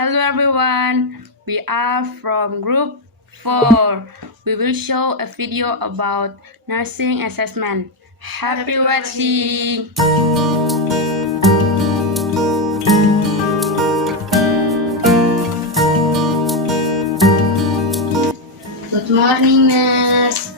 Hello everyone, we are from group 4. We will show a video about nursing assessment. Happy watching! Good morning, nurse.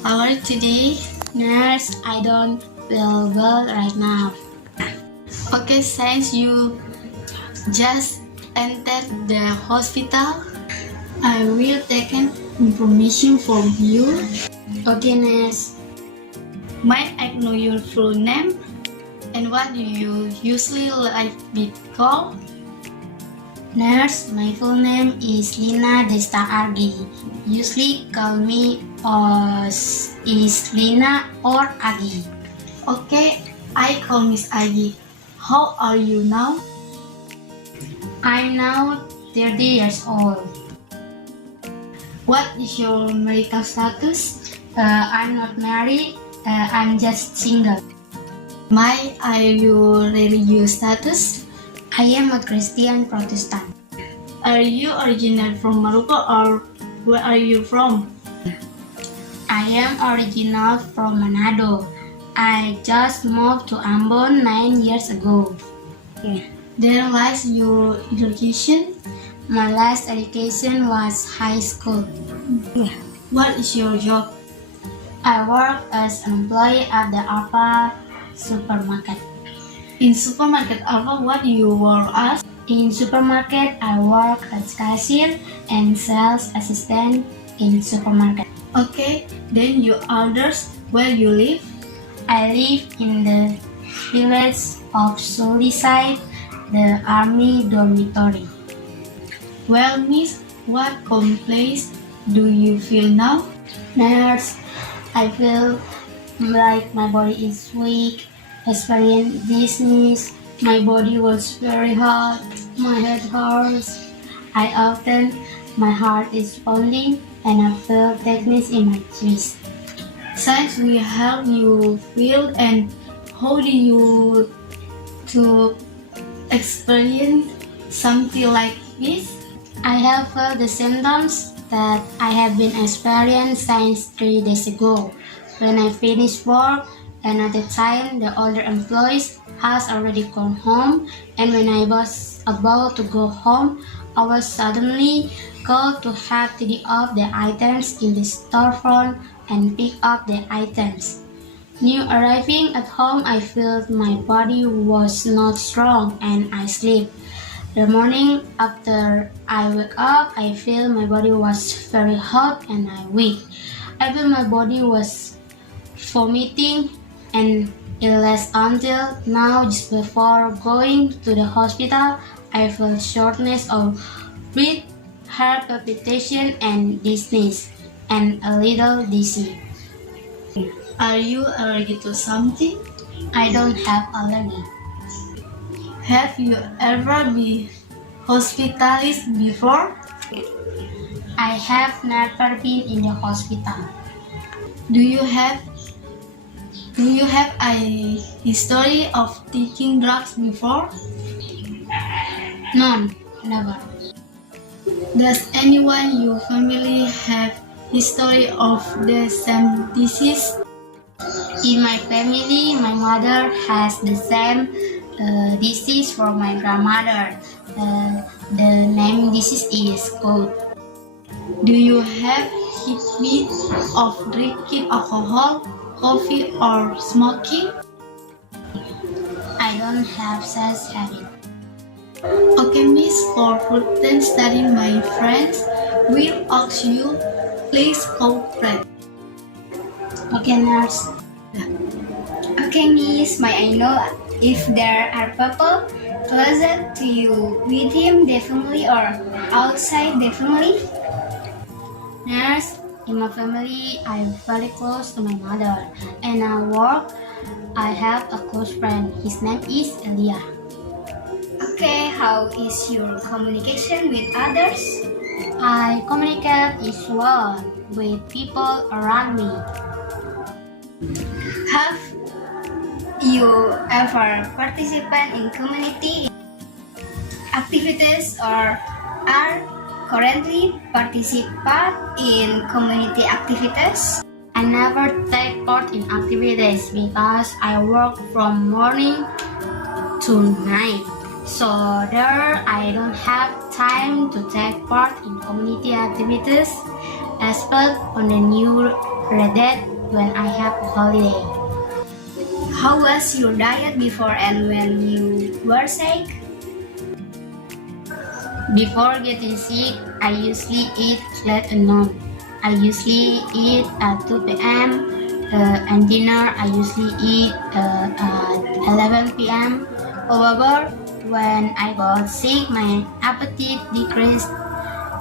How are you today? Nurse, I don't feel well right now. Okay, since you just entered the hospital, I will take information from you. Okay, nurse. Might I know your full name? And what do you usually like be called? Nurse, my full name is Lina Desta Argi. Usually call me is Lina or Agi. Okay, I call Miss Agi. How are you now? I'm now 30 years old. What is your marital status? I'm not married. I'm just single. My are you religious status? I am a Christian Protestant. Are you original from Morocco or where are you from? I am original from Manado. I just moved to Ambon 9 years ago. There was your education? My last education was high school. What is your job? I work as an employee at the Alpha supermarket. In supermarket Alpha, what do you work as? In supermarket, I work as cashier and sales assistant in supermarket. Okay, then your others, where you live? I live in the village of Suliside, the army dormitory. Well, miss, what complaints do you feel now? Nurse, I feel like my body is weak, experience dizziness, my body was very hot, my head hurts. My heart is pounding and I feel tightness in my chest. Since we help you feel and how do you to experience something like this? I have felt the symptoms that I have been experiencing since 3 days ago. When I finished work and at the time the other employees has already gone home, and when I was about to go home, I was suddenly called to help tidy up the items in the storefront and pick up the items. New arriving at home, I felt my body was not strong and I sleep. The morning after I wake up, I feel my body was very hot and I weak. I feel my body was vomiting and illness until now. Just before going to the hospital, I felt shortness of breath, heart palpitation and dizziness, and a little dizzy. Are you allergic to something? I don't have allergy. Have you ever been hospitalized before? I have never been in the hospital. Do you have a history of taking drugs before? None, never. Does anyone in your family have history of the same disease? In my family, my mother has the same disease from my grandmother. The name disease is gout. Do you have habit of drinking alcohol, coffee, or smoking? I don't have such habit. Okay, miss, for further study, my friends will ask you, please cooperate. Okay, nurse. Okay, miss, may I know if there are people closer to you within the family or outside the family? Nurse, in my family, I'm very close to my mother, and at work, I have a close friend. His name is Elia. Okay, how is your communication with others? I communicate well with people around me. Have you ever participated in community activities or are currently participate in community activities? I never take part in activities because I work from morning to night. So there I don't have time to take part in community activities, except on the new date when I have a holiday. How was your diet before and when you were sick? Before getting sick, I usually eat late at night. I usually eat at 2 p.m. And dinner I usually eat at 11 p.m. However, when I got sick, my appetite decreased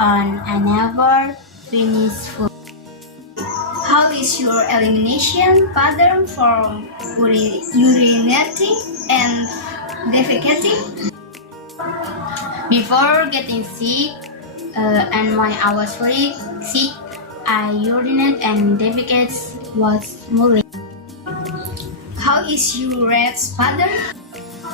and I never finished food. How is your elimination pattern from urinating and defecating? Before getting sick, and when I was very sick, I urinate and defecate was smoothly. How is your rest pattern?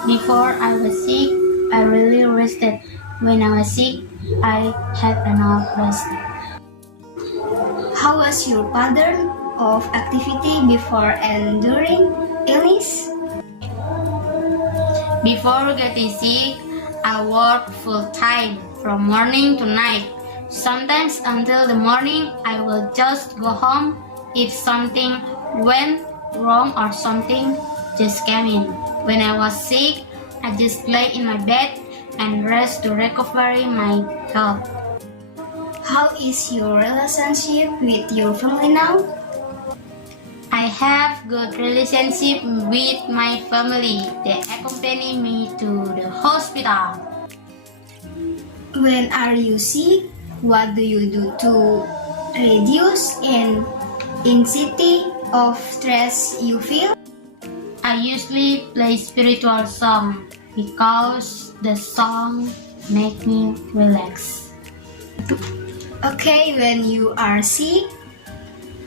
Before I was sick, I really rested. When I was sick, I had enough rest. How was your pattern of activity before and during illness? Before getting sick, I worked full time from morning to night. Sometimes until the morning, I will just go home if something went wrong or something just came in. When I was sick, I just lay in my bed and rest to recover my health. How is your relationship with your family now? I have good relationship with my family. They accompany me to the hospital. When are you sick? What do you do to reduce intensity of stress you feel? I usually play spiritual song because the song make me relax. Okay, when you are sick,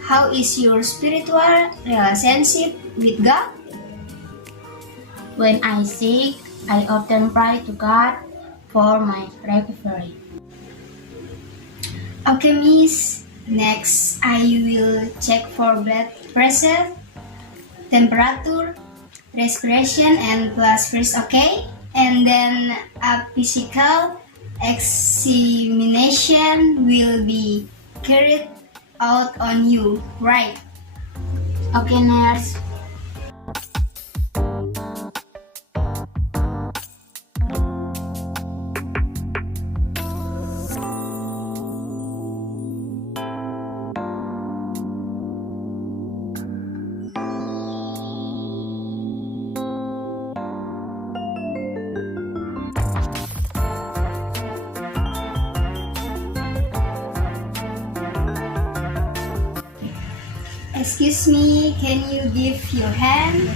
how is your spiritual relationship with God? When I sick, I often pray to God for my recovery. Okay, Miss. Next, I will check for blood pressure, temperature, respiration, and plus first, okay? And then a physical examination will be carried out on you, right? Okay, nurse. Excuse me, can you give your hand?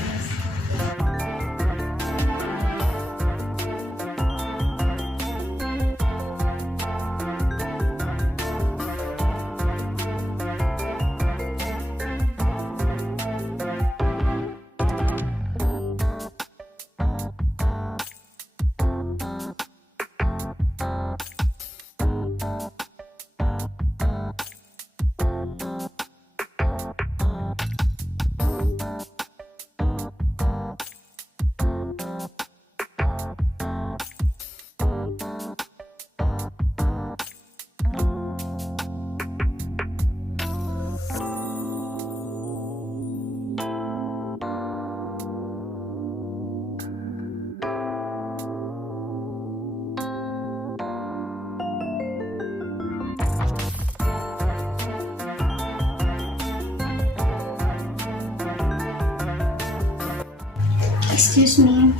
Excuse me.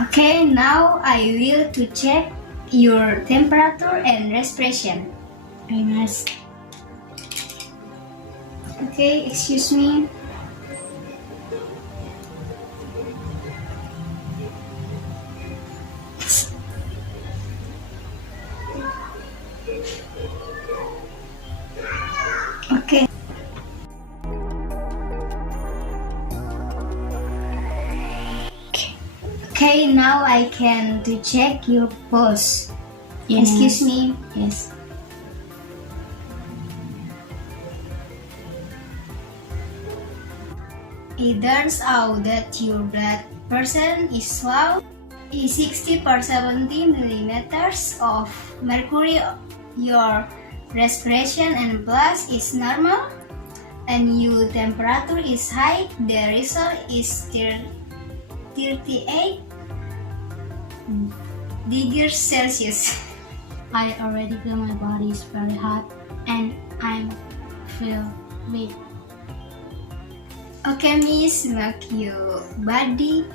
Okay, now I will to check your temperature and respiration. Okay, nurse. Okay, excuse me. Okay. Okay, now I can to check your pulse. Yes. Excuse me. Yes. It turns out that your blood pressure is low. Is 60 per 70 millimeters of mercury. Your respiration and pulse is normal, and your temperature is high. The result is 38 degrees Celsius. I already feel my body is very hot and I feel weak. Okay, Miss, make your body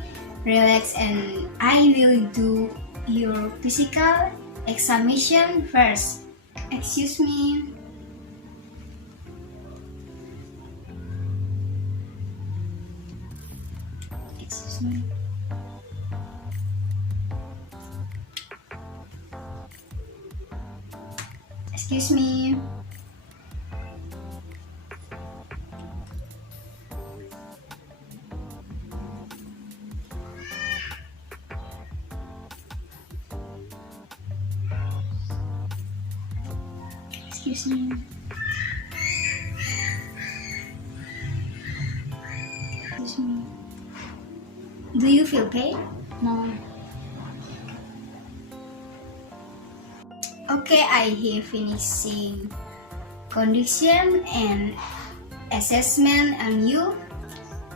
relax, and I will do your physical examination first. Excuse me. Excuse me. Excuse me. Excuse me. Excuse me. Do you feel pain? No. Okay, I have finishing condition and assessment on you.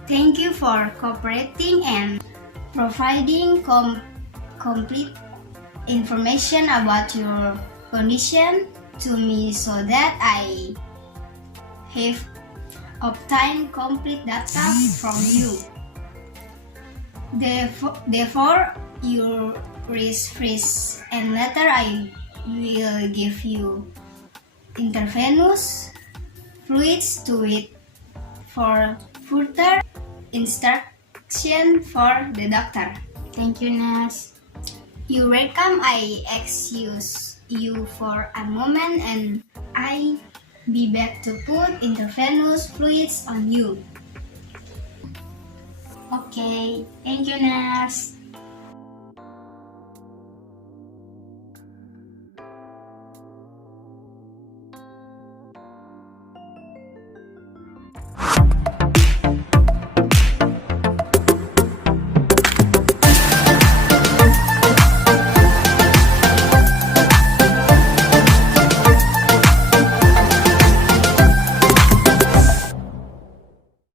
Thank you for cooperating and providing complete information about your condition to me so that I have obtained complete data from you. Therefore, your risk freeze, and later I will give you intravenous fluids to it for further instruction for the doctor. Thank you, nurse. You're welcome. I excuse you for a moment and I be back to put intravenous fluids on you. Okay. Thank you, nurse.